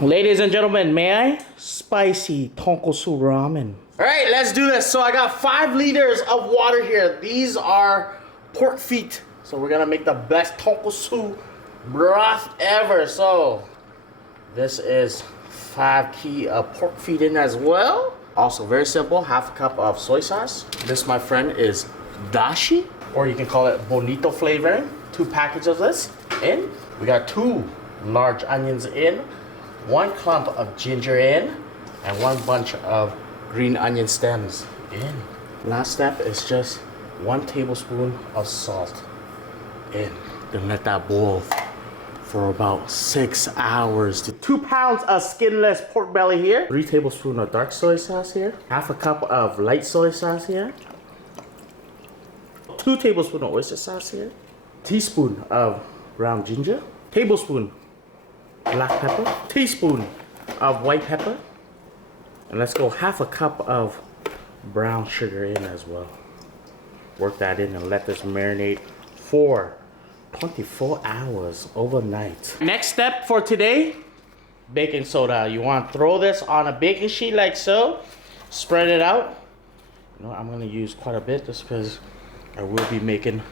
Ladies and gentlemen, may I? Spicy tonkotsu ramen. All right, let's do this. So I got 5 liters of water here. These are pork feet. So we're gonna make the best tonkotsu broth ever. So this is 5 key of pork feet in as well. Also very simple, half a cup of soy sauce. This, my friend, is dashi, or you can call it bonito flavoring. 2 packages of this in. We got 2 large onions in, 1 clump of ginger in, and 1 bunch of green onion stems in. Last step is just 1 tablespoon of salt in. Then let that boil for about 6 hours. 2 pounds of skinless pork belly here. 3 tablespoons of dark soy sauce here. Half a cup of light soy sauce here. 2 tablespoons of oyster sauce here. Teaspoon of ground ginger. Tablespoon black pepper. Teaspoon of white pepper. And let's go half a cup of brown sugar in as well. Work that in and let this marinate for 24 hours overnight. Next step for today, baking soda. You want to throw this on a baking sheet like so. Spread it out. You know, I'm going to use quite a bit just because I will be making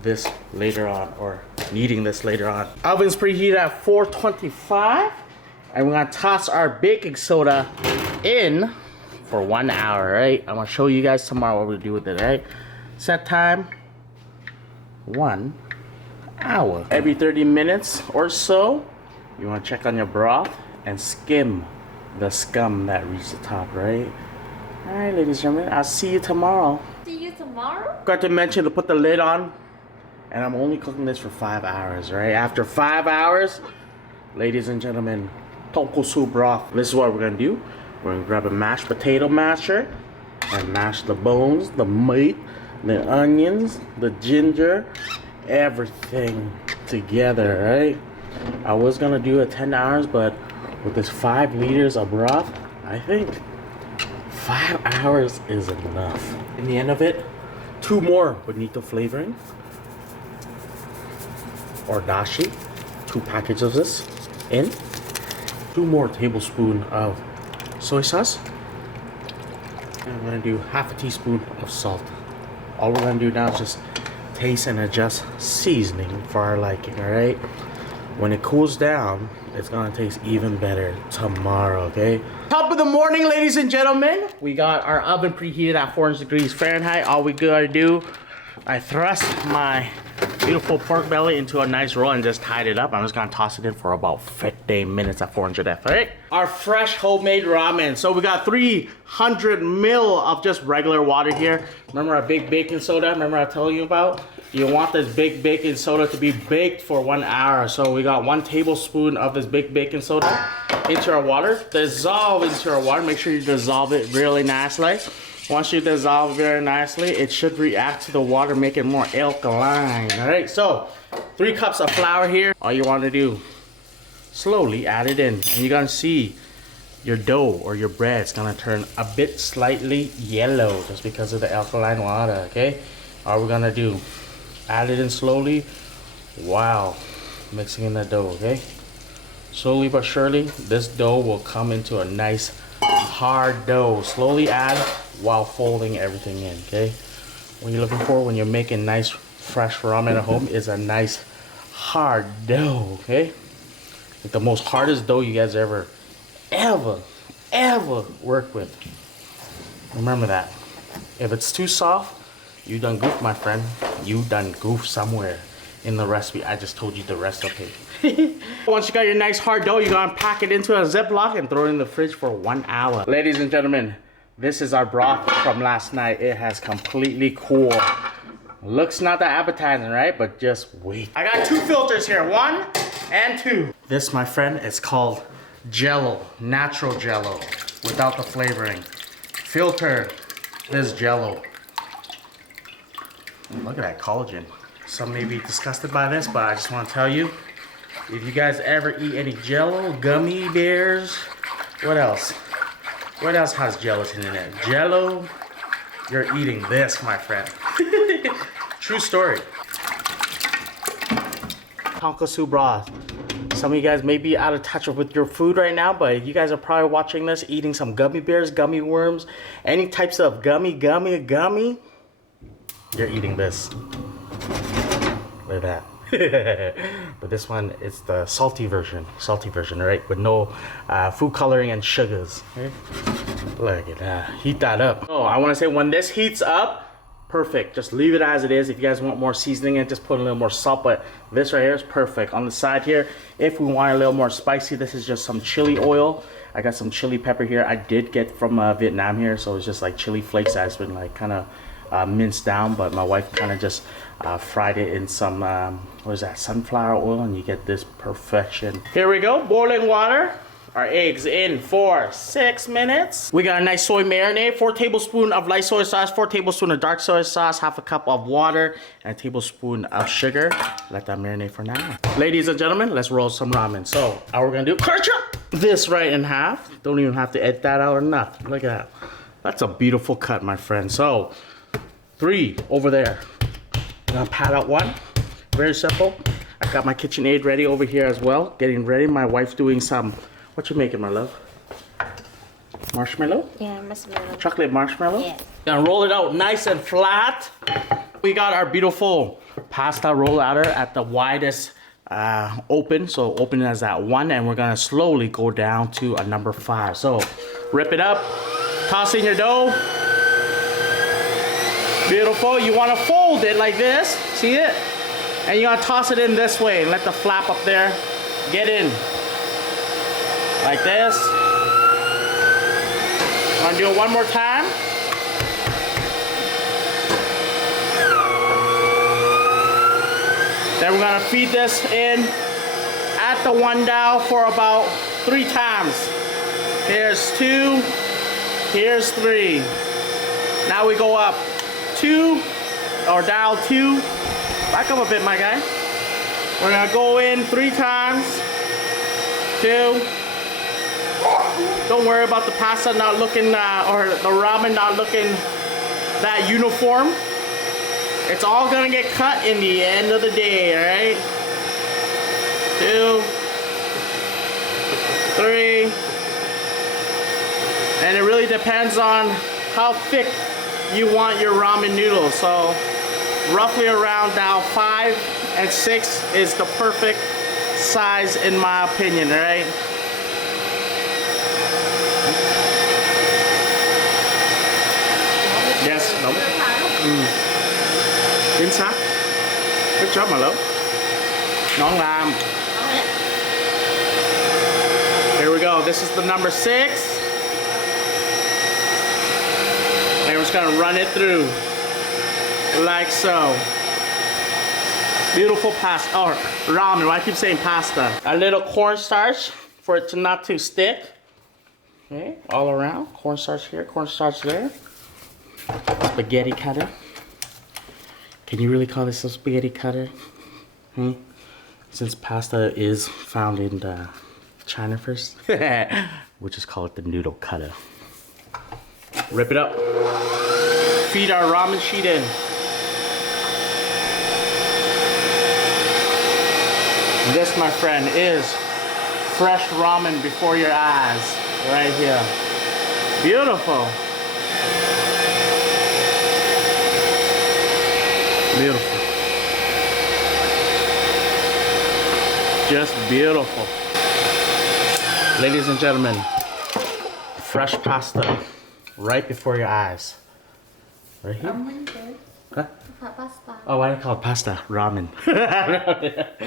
this later on, or needing this later on. Oven's preheated at 425. And we're going to toss our baking soda in for 1 hour, right? I'm going to show you guys tomorrow what we'll do with it, right? Set time, 1 hour. Every 30 minutes or so, you want to check on your broth and skim the scum that reaches the top, right? All right, ladies and gentlemen, I'll see you tomorrow. See you tomorrow? Forgot to mention to put the lid on, and I'm only cooking this for 5 hours, right? After 5 hours, ladies and gentlemen, tonkotsu broth. This is what we're gonna do. We're gonna grab a mashed potato masher and mash the bones, the meat, the onions, the ginger, everything together, right? I was gonna do it 10 hours, but with this 5 liters of broth, I think 5 hours is enough. In the end of it, 2 more bonito flavoring, or dashi, 2 packages of this in, 2 more tablespoons of soy sauce, and I'm gonna do half a teaspoon of salt. All we're gonna do now is just taste and adjust seasoning for our liking, all right? When it cools down, it's gonna taste even better tomorrow, okay? Top of the morning, ladies and gentlemen. We got our oven preheated at 400 degrees Fahrenheit. All we gotta do, I thrust my beautiful pork belly into a nice roll and just tied it up. I'm just gonna toss it in for about 15 minutes at 400 F, all right? Our fresh homemade ramen. So we got 300 mil of just regular water here. Remember our big baking soda? Remember I told you about? You want this big baking soda to be baked for 1 hour. So we got 1 tablespoon of this big baking soda into our water. Dissolve into our water. Make sure you dissolve it really nicely. Once you dissolve very nicely, it should react to the water, make it more alkaline. All right, so 3 cups of flour here. All you want to do, slowly add it in, and you're gonna see your dough or your bread is gonna turn a bit slightly yellow just because of the alkaline water. Okay, all we're gonna do, add it in slowly while mixing in the dough. Okay, slowly but surely, this dough will come into a nice hard dough. Slowly add while folding everything in. Okay, what you're looking for when you're making nice fresh ramen at home is a nice hard dough. Okay, like the most hardest dough you guys ever work with. Remember that. If it's too soft, you done goof, my friend. You done goof somewhere in the recipe. I just told you the recipe. Once you got your nice hard dough, you're gonna pack it into a Ziploc and throw it in the fridge for 1 hour. Ladies and gentlemen, this is our broth from last night. It has completely cooled. Looks not that appetizing, right? But just wait. I got 2 filters here, 1 and 2. This, my friend, is called Jello, natural Jello, without the flavoring. Filter this Jello. Look at that collagen. Some may be disgusted by this, but I just want to tell you, if you guys ever eat any Jello, gummy bears, what else? What else has gelatin in it? Jello, you're eating this, my friend. True story. Tonkotsu broth. Some of you guys may be out of touch with your food right now, but you guys are probably watching this, eating some gummy bears, gummy worms, any types of gummy. You're eating this. Look at that. But this one is the salty version, right? With no food coloring and sugars. Right? Look at that. Heat that up. Oh, I want to say when this heats up, perfect. Just leave it as it is. If you guys want more seasoning in, just put a little more salt. But this right here is perfect. On the side here, if we want a little more spicy, this is just some chili oil. I got some chili pepper here. I did get from Vietnam here, so it's just like chili flakes that's been like kind of minced down, but my wife kind of just fried it in some what is that, sunflower oil, and you get this perfection. Here we go, boiling water. Our eggs in for 6 minutes. We got a nice soy marinade, 4 tablespoons of light soy sauce, 4 tablespoons of dark soy sauce, half a cup of water, and a tablespoon of sugar. Let that marinate for now. Ladies and gentlemen, let's roll some ramen. So all we're gonna do, cut this right in half. Don't even have to edit that out or nothing. Look at that. That's a beautiful cut, my friend. So 3 over there. I'm gonna pat out 1. Very simple. I got my KitchenAid ready over here as well. Getting ready. My wife's doing some, what you making, my love? Marshmallow? Yeah, marshmallow. Chocolate marshmallow? Yeah. Gonna roll it out nice and flat. We got our beautiful pasta roll outer at the widest open. So open as that 1, and we're gonna slowly go down to a number 5. So rip it up, toss in your dough. Beautiful. You want to fold it like this. See it? And you want to toss it in this way and let the flap up there get in. Like this. I'm going to do it one more time. Then we're going to feed this in at the 1 dowel for about 3 times. Here's 2. Here's 3. Now we go up 2 or dial 2. Back up a bit, my guy. We're gonna go in 3 times. 2. Don't worry about the pasta not looking or the ramen not looking that uniform. It's all gonna get cut in the end of the day, alright? 2, 3. And it really depends on how thick you want your ramen noodles. So roughly around now 5 and 6 is the perfect size in my opinion, right? Yes, no. Chính xác. Good job, my love. Ngon làm. Here we go. This is the number 6. And we're just gonna run it through like so. Beautiful pasta, or ramen. Why I keep saying pasta? A little cornstarch for it to not to stick. Okay, all around. Cornstarch here, cornstarch there. Spaghetti cutter. Can you really call this a spaghetti cutter? Since pasta is found in China first, we'll just call it the noodle cutter. Rip it up. Feed our ramen sheet in. This, my friend, is fresh ramen before your eyes. Right here. Beautiful. Beautiful. Just beautiful. Ladies and gentlemen, fresh pasta right before your eyes. Right here. Huh? Pasta. Oh, why do I call it pasta? Ramen.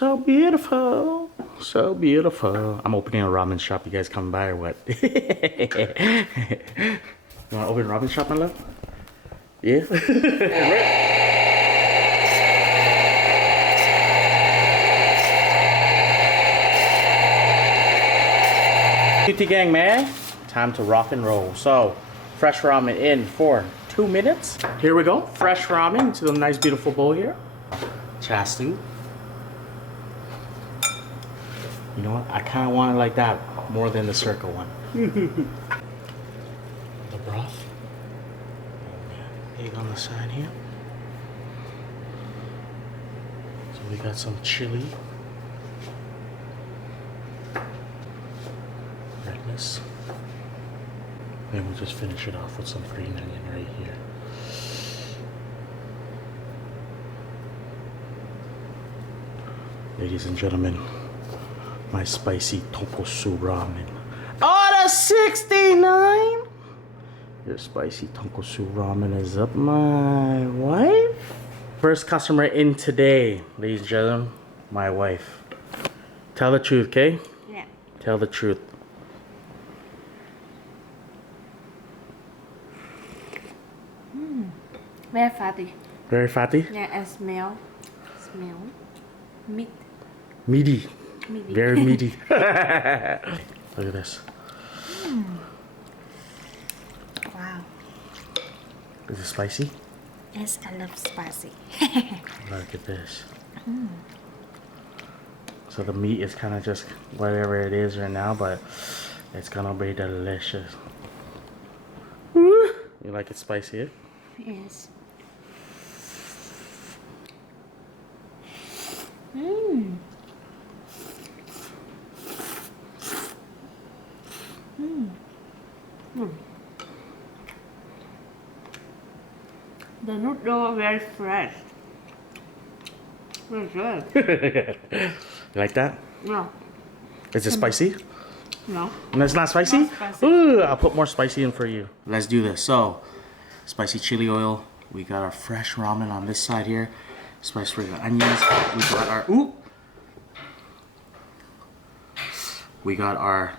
So beautiful. So beautiful. I'm opening a ramen shop. You guys coming by or what? You want to open a ramen shop, my love? Yeah? Cutie gang, man. Time to rock and roll. So, fresh ramen in for 2 minutes. Here we go. Fresh ramen into the nice, beautiful bowl here. Chastu. You know what? I kind of want it like that more than the circle one. The broth. Egg on the side here. So we got some chili. this. And we'll just finish it off with some green onion right here. Ladies and gentlemen, my spicy tonkotsu ramen. Oh, that's 69! Your spicy tonkotsu ramen is up my wife. First customer in today, ladies and gentlemen, my wife. Tell the truth, okay? Yeah. Tell the truth. Very fatty. Very fatty? Yeah, and smell meat. Meaty. Meaty. Very meaty. Look at this. Wow. Is it spicy? Yes, I love spicy. Look at this. So the meat is kind of just whatever it is right now, but it's gonna be delicious. You like it spicy? Eh? Yes. The noodle are very fresh. Very good. You like that? No. Is it spicy? No. No, it's not spicy? Not spicy. Ooh, I'll put more spicy in for you. Let's do this. So, spicy chili oil. We got our fresh ramen on this side here. Spice for the onions. We got our We got our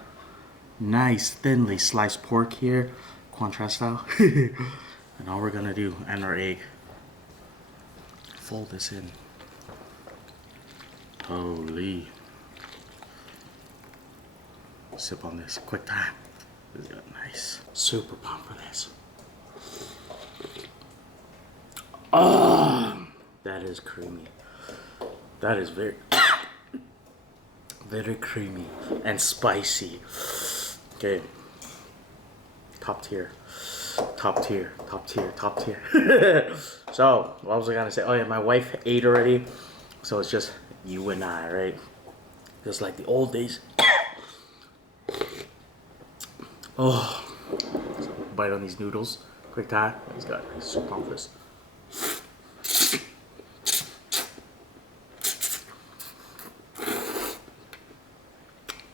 nice thinly sliced pork here, Quang style. And all we're gonna do, and our egg, fold this in. Holy. Sip on this, quick time. This is nice. Super pumped for this. Oh, that is creamy. That is very, very creamy and spicy. Okay. Top tier. Top tier, top tier, top tier. So, what was I gonna say? Oh yeah, my wife ate already. So it's just you and I, right? Just like the old days. Oh, bite on these noodles. Quick time. He's got soup on this.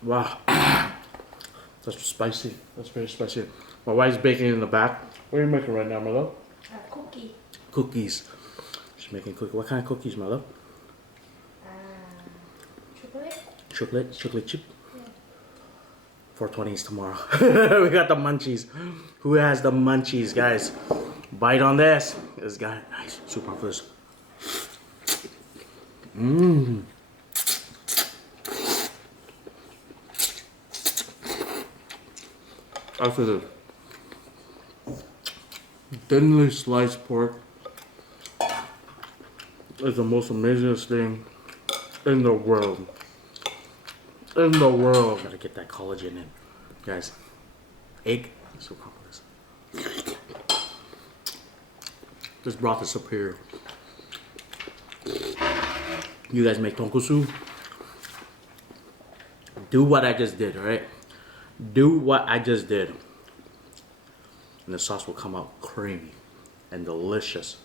Wow. That's spicy. That's very spicy. My wife's baking in the back. What are you making right now, my love? Cookie. Cookies. She's making cookies. What kind of cookies, my love? Chocolate. Chocolate chip. Yeah. 420s tomorrow. We got the munchies. Who has the munchies, guys? Bite on this. This guy, nice. Super for this. Mmm. After the thinly sliced pork is the most amazingest thing in the world. In the world. Gotta get that collagen in. Guys, egg. So this. This broth is superior. You guys make tonkotsu. Do what I just did, alright? Do what I just did. And the sauce will come out creamy and delicious.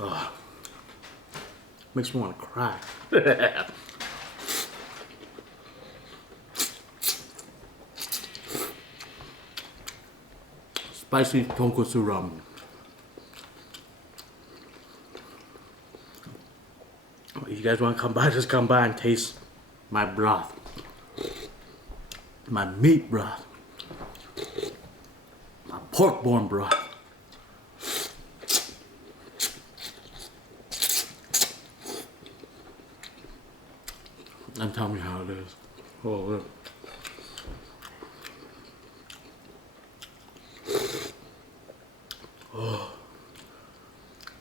Oh, makes me want to cry. Spicy tonkotsu ramen. If you guys want to come by, just come by and taste my broth. My meat broth. My pork-borne broth. And tell me how it is. Oh, look. Oh,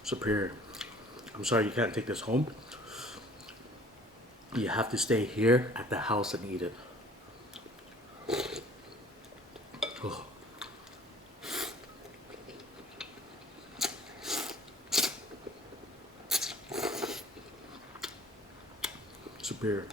superior. I'm sorry you can't take this home. You have to stay here at the house and eat it. Oh. Superior.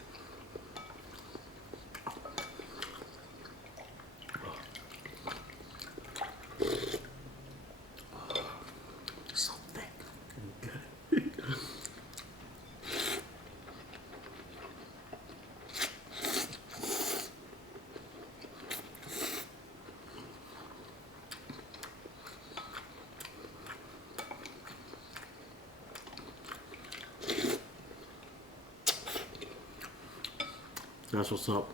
That's what's up.